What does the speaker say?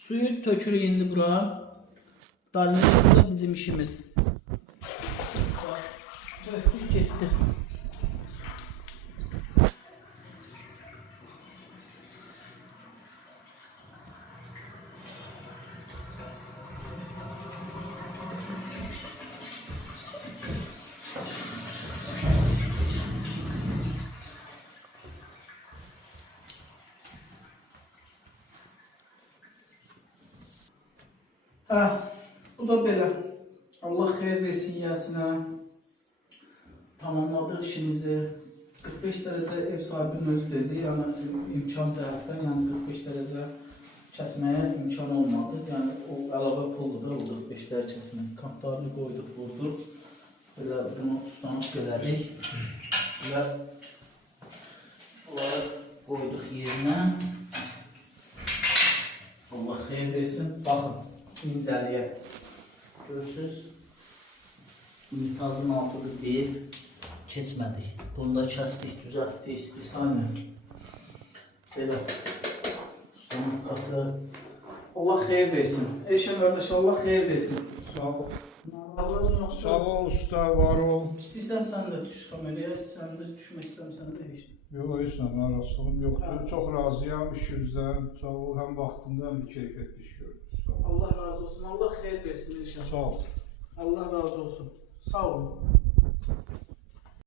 Suyu tökürük indi bura. Dalınca da bizim işimiz. Döktük getdi. Bu da belə. Allah xeyir versin yəsinə. Tamamladık işimizi. 45 derece ev sahibinin özü dedi. Yani imkan cəhətdən, yani 45 derece kəsməyə imkan olmadı. Yani o əlavə puldur da o 45 derece kəsmək. Kantlarını qoyduq, vurduq. Belə bunu ustanıq elədik. Və bunları qoyduq yerinə. Allah xeyir versin. Baxın, incəliyə. Görürsünüz, unitazın altıdır bir. Keçmədik. Bunu da kəsdik, düzəltdik, istisayla. Belə. Ustanın kası. Allah xeyir versin. Eşən qardaş, Allah xeyir versin. Sağ ol. Narazılığın yoxsa? Sağ ol usta, var ol. İstəyirsən sən də düş kameraya, sən də düşmək istəmirsən də heç. Yox, heç nə narazılığım yoxdur. Çox razıyam işinizdən. Sağ ol, həm vaxtında həm də keyfiyyətli iş gördünüz. Sağ ol. Allah razı olsun. Allah xeyir versin inşallah. Sağ ol. Allah razı olsun. Sağ olun.